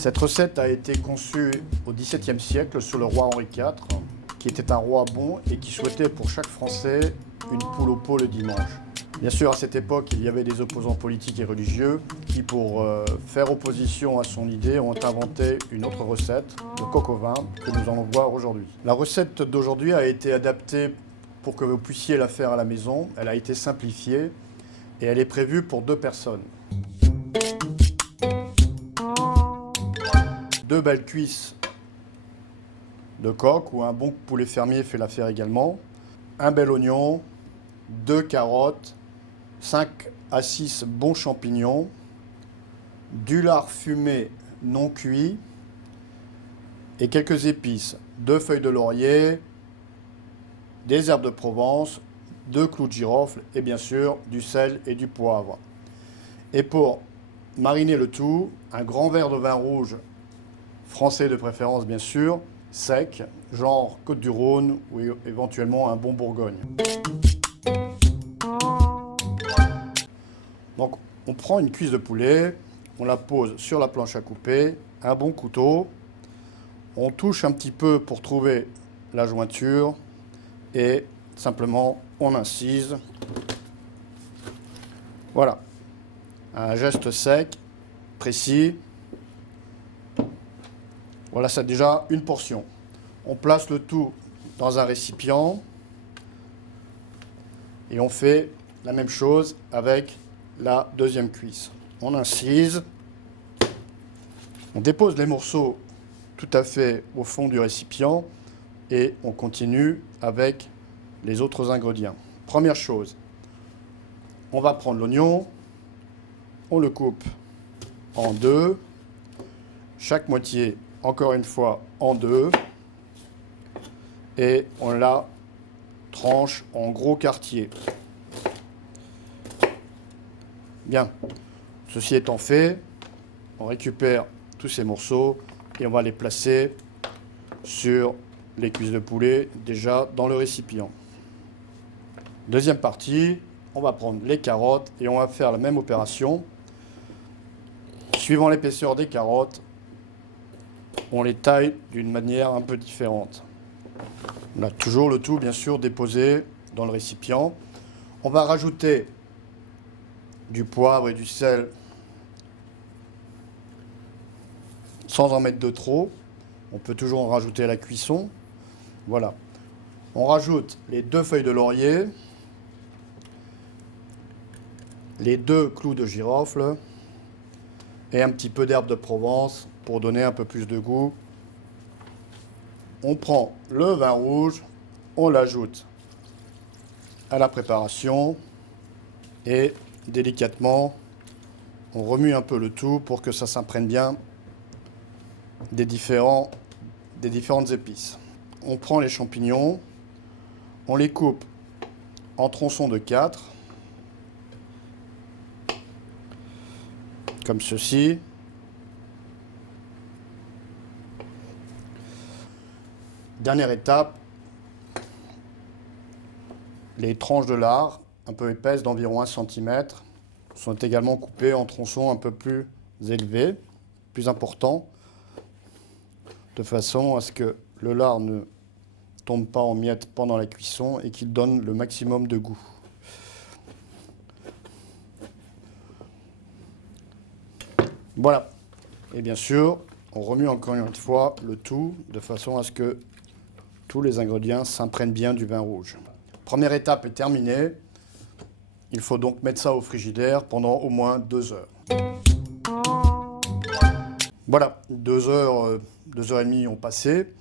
Cette recette a été conçue au XVIIe siècle sous le roi Henri IV, qui était un roi bon et qui souhaitait pour chaque Français une poule au pot le dimanche. Bien sûr, à cette époque, il y avait des opposants politiques et religieux qui, pour faire opposition à son idée, ont inventé une autre recette, le coq au vin, que nous allons voir aujourd'hui. La recette d'aujourd'hui a été adaptée pour que vous puissiez la faire à la maison. Elle a été simplifiée et elle est prévue pour 2 personnes. 2 belles cuisses de coq ou un bon poulet fermier fait l'affaire également. Un bel oignon, 2 carottes, 5 à 6 bons champignons, du lard fumé non cuit et quelques épices, 2 feuilles de laurier, des herbes de Provence, 2 clous de girofle et bien sûr du sel et du poivre. Et pour mariner le tout, un grand verre de vin rouge, français de préférence bien sûr, sec, genre Côte-du-Rhône ou éventuellement un bon Bourgogne. Donc on prend une cuisse de poulet, on la pose sur la planche à couper, un bon couteau, on touche un petit peu pour trouver la jointure et simplement on incise. Voilà, un geste sec, précis. Voilà, c'est déjà une portion. On place le tout dans un récipient et on fait la même chose avec la deuxième cuisse. On incise, on dépose les morceaux tout à fait au fond du récipient et on continue avec les autres ingrédients. Première chose, on va prendre l'oignon, on le coupe en 2, chaque moitié encore une fois en 2 et on la tranche en gros quartiers. Bien, ceci étant fait, on récupère tous ces morceaux et on va les placer sur les cuisses de poulet déjà dans le récipient. Deuxième partie, on va prendre les carottes et on va faire la même opération. Suivant l'épaisseur des carottes, on les taille d'une manière un peu différente. On a toujours le tout bien sûr déposé dans le récipient. On va rajouter du poivre et du sel sans en mettre de trop. On peut toujours en rajouter à la cuisson. Voilà. On rajoute les 2 feuilles de laurier, les 2 clous de girofle et un petit peu d'herbe de Provence pour donner un peu plus de goût. On prend le vin rouge, on l'ajoute à la préparation et délicatement, on remue un peu le tout pour que ça s'imprègne bien des différentes épices. On prend les champignons, on les coupe en tronçons de 4, comme ceci. Dernière étape, les tranches de lard, un peu épaisses d'environ 1 cm, sont également coupées en tronçons un peu plus élevés, plus importants, de façon à ce que le lard ne tombe pas en miettes pendant la cuisson et qu'il donne le maximum de goût. Voilà. Et bien sûr, on remue encore une fois le tout de façon à ce que tous les ingrédients s'imprègnent bien du vin rouge. Première étape est terminée. Il faut donc mettre ça au frigidaire pendant au moins 2 heures. Voilà, 2 heures, 2 heures et demie ont passé.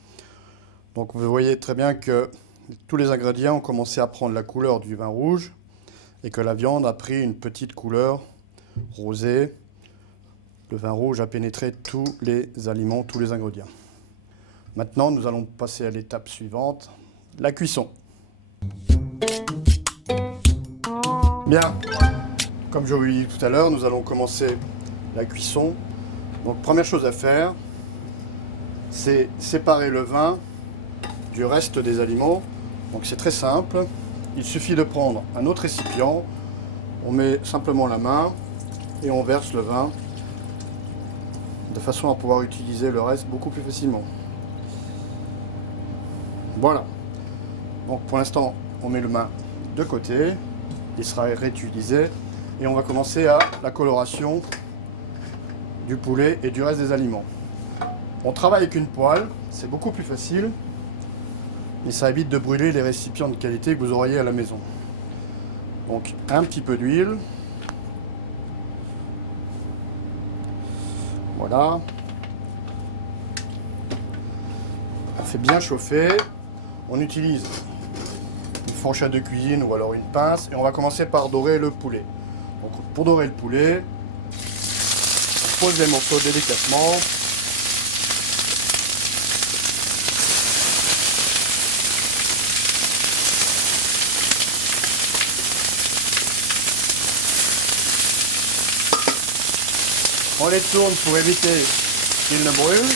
Donc vous voyez très bien que tous les ingrédients ont commencé à prendre la couleur du vin rouge et que la viande a pris une petite couleur rosée. Le vin rouge a pénétré tous les aliments, tous les ingrédients. Maintenant, nous allons passer à l'étape suivante, la cuisson. Bien, comme je vous l'ai dit tout à l'heure, nous allons commencer la cuisson. Donc, première chose à faire, c'est séparer le vin du reste des aliments. Donc, c'est très simple. Il suffit de prendre un autre récipient, on met simplement la main et on verse le vin de façon à pouvoir utiliser le reste beaucoup plus facilement. Voilà. Donc pour l'instant, on met le main de côté, il sera réutilisé et on va commencer à la coloration du poulet et du reste des aliments. On travaille avec une poêle, c'est beaucoup plus facile, mais ça évite de brûler les récipients de qualité que vous auriez à la maison. Donc un petit peu d'huile. Voilà. On fait bien chauffer. On utilise une fourchette de cuisine ou alors une pince et on va commencer par dorer le poulet. Donc pour dorer le poulet, on pose les morceaux délicatement. On les tourne pour éviter qu'ils ne brûlent.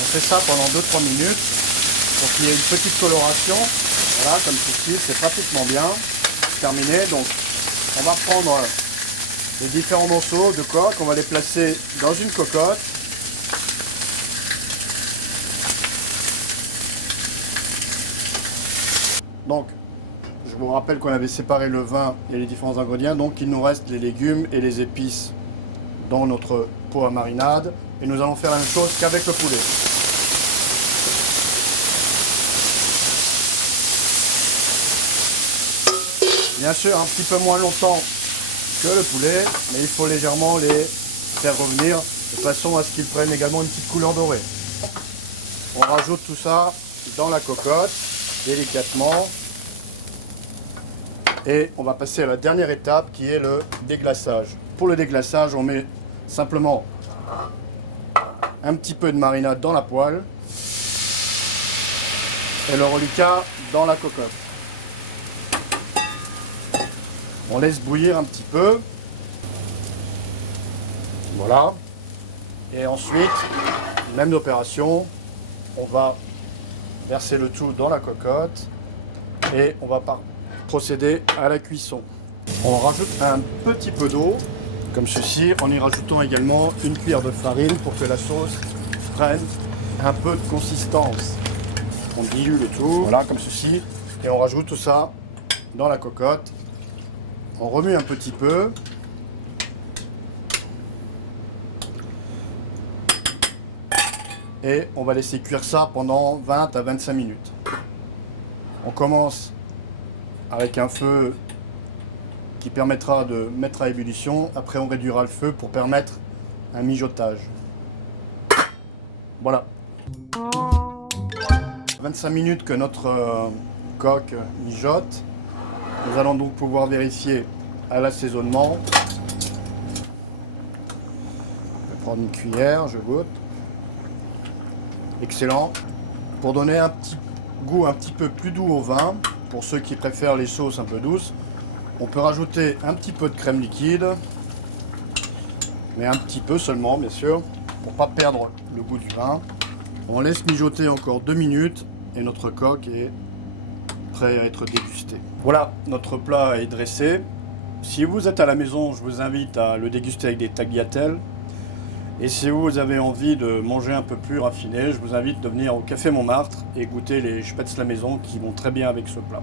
On fait ça pendant 2-3 minutes pour qu'il y ait une petite coloration. Voilà, comme ceci, c'est pratiquement bien terminé. Donc on va prendre les différents morceaux de coque, on va les placer dans une cocotte. Donc je vous rappelle qu'on avait séparé le vin et les différents ingrédients, donc il nous reste les légumes et les épices dans notre pot à marinade. Et nous allons faire la même chose qu'avec le poulet. Bien sûr, un petit peu moins longtemps que le poulet, mais il faut légèrement les faire revenir de façon à ce qu'ils prennent également une petite couleur dorée. On rajoute tout ça dans la cocotte, délicatement. Et on va passer à la dernière étape qui est le déglaçage. Pour le déglaçage, on met simplement un petit peu de marinade dans la poêle et le reliquat dans la cocotte. On laisse bouillir un petit peu. Voilà. Et ensuite, même opération, on va verser le tout dans la cocotte et on va procéder à la cuisson. On rajoute un petit peu d'eau, comme ceci, en y rajoutant également une cuillère de farine pour que la sauce prenne un peu de consistance. On dilue le tout, voilà, comme ceci, et on rajoute tout ça dans la cocotte. On remue un petit peu. Et on va laisser cuire ça pendant 20 à 25 minutes. On commence avec un feu qui permettra de mettre à ébullition. Après, on réduira le feu pour permettre un mijotage. Voilà. 25 minutes que notre coque mijote. Nous allons donc pouvoir vérifier à l'assaisonnement. Je vais prendre une cuillère, je goûte. Excellent. Pour donner un petit goût un petit peu plus doux au vin, pour ceux qui préfèrent les sauces un peu douces, on peut rajouter un petit peu de crème liquide, mais un petit peu seulement, bien sûr, pour ne pas perdre le goût du vin. On laisse mijoter encore 2 minutes et notre coque est prêt à être dégusté. Voilà, notre plat est dressé. Si vous êtes à la maison, je vous invite à le déguster avec des tagliatelles. Et si vous avez envie de manger un peu plus raffiné, je vous invite de venir au Café Montmartre et goûter les spätzle maison qui vont très bien avec ce plat.